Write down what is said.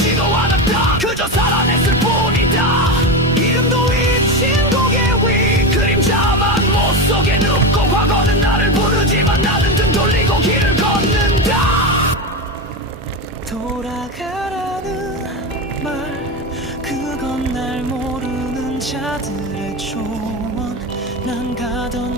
보지도 않았다. 그저 살아냈을 뿐이다. 이름도 잊힌 고개 위 그림자만 못 속에 눕고 과거는 나를 부르지만 나는 등 돌리고 길을 걷는다. 돌아가라는 말 그건 날 모르는 자들의 조언. 난 가던